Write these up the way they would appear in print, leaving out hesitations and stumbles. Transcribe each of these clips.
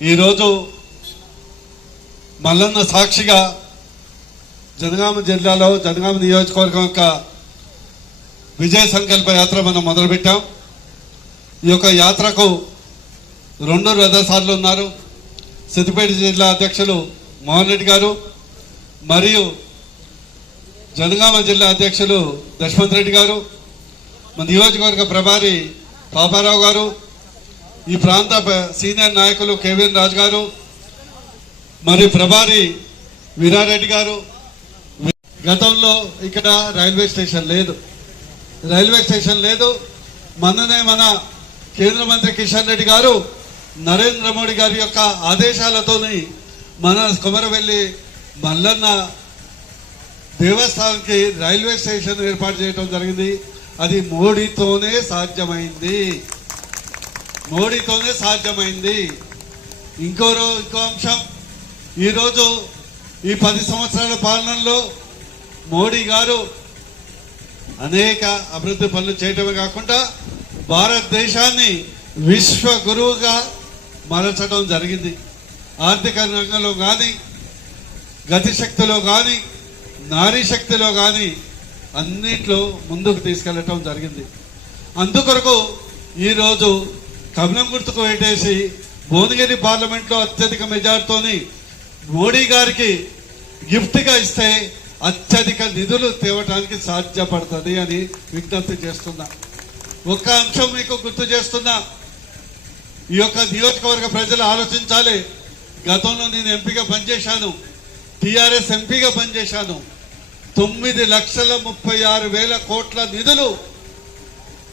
ఈరోజు మల్లన్న సాక్షిగా జనగామ జిల్లాలో జనగామ నియోజకవర్గం యొక్క విజయ సంకల్ప యాత్ర మనం మొదలుపెట్టాం. ఈ యొక్క యాత్రకు 2 రథసార్లు ఉన్నారు. సిద్దిపేట జిల్లా అధ్యక్షులు మోహన్ రెడ్డి గారు మరియు జనగామ జిల్లా అధ్యక్షులు దశవంత్ రెడ్డి గారు, మన నియోజకవర్గ ప్రభారి పాపారావు గారు, ఈ ప్రాంత సీనియర్ నాయకులు కేవీఎన్ రాజు గారు, మరి ప్రభారి వీరారెడ్డి గారు. గతంలో ఇక్కడ రైల్వే స్టేషన్ లేదు. మన కేంద్ర మంత్రి కిషన్ రెడ్డి గారు నరేంద్ర మోడీ గారి యొక్క ఆదేశాలతోని మన కొమరవెల్లి మల్లన్న దేవస్థానానికి రైల్వే స్టేషన్ ఏర్పాటు చేయడం జరిగింది. అది మోడీతోనే సాధ్యమైంది. ఇంకో అంశం, ఈరోజు ఈ 10 సంవత్సరాల పాలనలో మోడీ గారు అనేక అభివృద్ధి పనులు చేయటమే కాకుండా భారతదేశాన్ని విశ్వ గురువుగా మలచడం జరిగింది. ఆర్థిక రంగంలో కానీ, గతిశక్తిలో కానీ, నారీ శక్తిలో కానీ అన్నిట్లో ముందుకు తీసుకెళ్లటం జరిగింది. అందుకొరకు ఈరోజు కమలం గుర్తుకు పెట్టేసి భువనగిరి పార్లమెంట్లో అత్యధిక మెజార్టీతోని మోడీ గారికి గిఫ్ట్గా ఇస్తే అత్యధిక నిధులు తేవటానికి సాధ్యపడుతుంది అని విజ్ఞప్తి చేస్తున్నా. ఒక్క అంశం మీకు గుర్తు చేస్తున్నా, ఈ యొక్క నియోజకవర్గ ప్రజలు ఆలోచించాలి. గతంలో నేను ఎంపీగా పనిచేశాను, టీఆర్ఎస్ ఎంపీగా పనిచేశాను. 9,36,000 కోట్ల నిధులు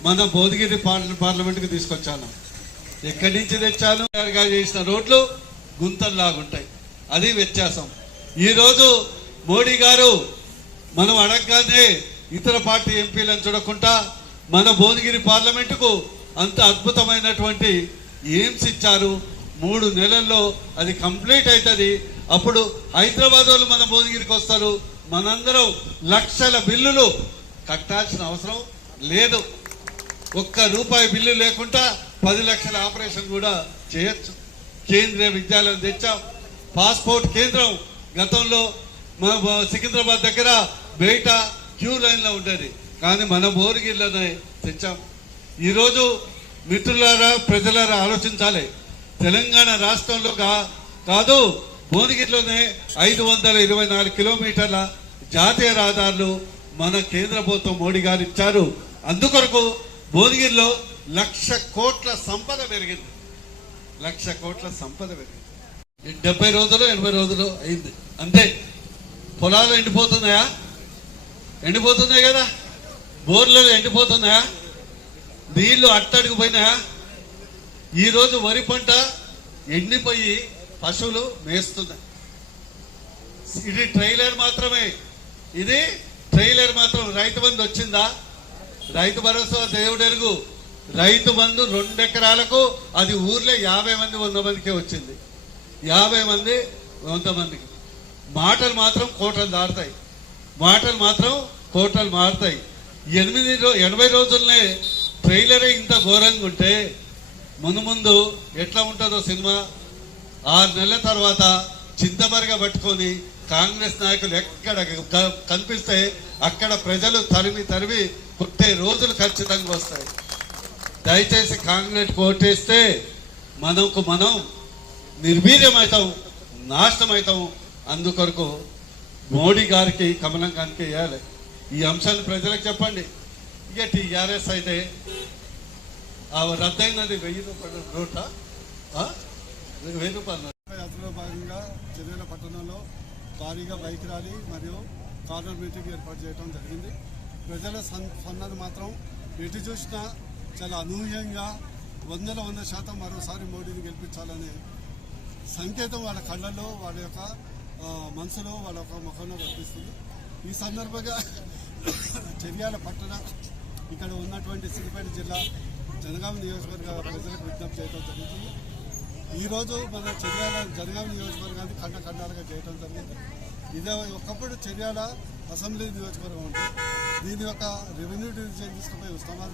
మన భువనగిరి పార్లమెంట్కి తీసుకొచ్చాను. ఎక్కడి నుంచి తెచ్చాను? చేసిన రోడ్లు గుంతల్లాగుంటాయి, అది వ్యత్యాసం. ఈరోజు మోడీ గారు మనం అడగగానే ఇతర పార్టీ ఎంపీలను చూడకుండా మన భువనగిరి పార్లమెంటుకు అంత అద్భుతమైనటువంటి ఎయిమ్స్ ఇచ్చారు. 3 నెలల్లో అది కంప్లీట్ అవుతుంది. అప్పుడు హైదరాబాద్ వాళ్ళు మన భువనగిరికి వస్తారు. మనందరం లక్షల బిల్లులు కట్టాల్సిన అవసరం లేదు. ₹1 బిల్లు లేకుండా 10 లక్షల ఆపరేషన్ కూడా చేయొచ్చు. కేంద్రీయ విద్యాలయం తెచ్చాం. పాస్పోర్ట్ కేంద్రం గతంలో మన సికింద్రాబాద్ దగ్గర బయట క్యూ లైన్లో ఉండేది, కానీ మన భువనగిరిలోనే తెచ్చాం. ఈరోజు మిత్రులారా, ప్రజలారా ఆలోచించాలి. తెలంగాణ రాష్ట్రంలో కాదు, భువనగిరిలోనే 524 కిలోమీటర్ల జాతీయ రహదారులు మన కేంద్ర ప్రభుత్వం మోడీ గారు ఇచ్చారు. అందుకొరకు భువనగిరిలో 1,00,000 కోట్ల సంపద పెరిగింది. 1,00,000 కోట్ల సంపద పెరిగింది. 70 రోజులు 80 రోజులు అయింది అంతే. పొలాలు ఎండిపోతున్నాయి కదా, బోర్లలో ఎండిపోతున్నాయా, నీళ్లు అట్టడికి పోయినాయా? ఈరోజు వరి పంట ఎండిపోయి పశువులు మేస్తున్నాయి. ఇది ట్రైలర్ మాత్రమే. రైతు బంధు వచ్చిందా? రైతు భరోసా దేవుడెరుగు. రైతు బంధు 2 ఎకరాలకు అది ఊర్లో 50 మంది 100 మందికే వచ్చింది. 50 మంది 100 మందికి. మాటలు మాత్రం కోటలు దాటుతాయి. 80 రోజులనే ట్రైలరే ఇంత ఘోరంగా ఉంటే ముందు ఎట్లా ఉంటుందో సినిమా. 6 నెలల తర్వాత చింతమరగా పట్టుకొని కాంగ్రెస్ నాయకులు ఎక్కడ కనిపిస్తే అక్కడ ప్రజలు తరిమి కొట్టే రోజులు ఖచ్చితంగా వస్తాయి. దయచేసి కాంగ్రెస్ ఓటేస్తే మనం నిర్వీర్యమవుతాం, నాశనం అవుతాం. అందుకొరకు మోడీ గారికి, కమలం గారికి వేయాలి. ఈ అంశాన్ని ప్రజలకు చెప్పండి. ఇక టీఆర్ఎస్ అయితే రద్దయినది 1000 రూపాయల నోట, 1000 రూపాయల యాత్రలో భాగంగా చర్యల పట్టణంలో భారీగా బైక్ ర్యాలీ మరియు కార్నర్ మీటింగ్ ఏర్పాటు చేయడం జరిగింది. ప్రజల స్పందన మాత్రం ఎటు చూసినా చాలా అనూహ్యంగా 100% మరోసారి మోడీని గెలిపించాలనే సంకేతం వాళ్ళ కళ్ళల్లో, వాళ్ళ యొక్క మనసులో, వాళ్ళ యొక్క ముఖంలో కనిపిస్తుంది. ఈ సందర్భంగా చర్యాల పట్టణ ఇక్కడ ఉన్నటువంటి సిద్దిపేట జిల్లా జనగామ నియోజకవర్గ ప్రజలకు విజ్ఞప్తి చేయడం జరుగుతుంది. ఈరోజు మన జనగామ నియోజకవర్గాన్ని ఖండాలుగా చేయడం జరిగింది. ఇదే ఒకప్పుడు చర్యాల అసెంబ్లీ నియోజకవర్గం ఉంటే దీని యొక్క రెవెన్యూ డివిజన్ తీసుకుపోయి ఉస్మానాబాద్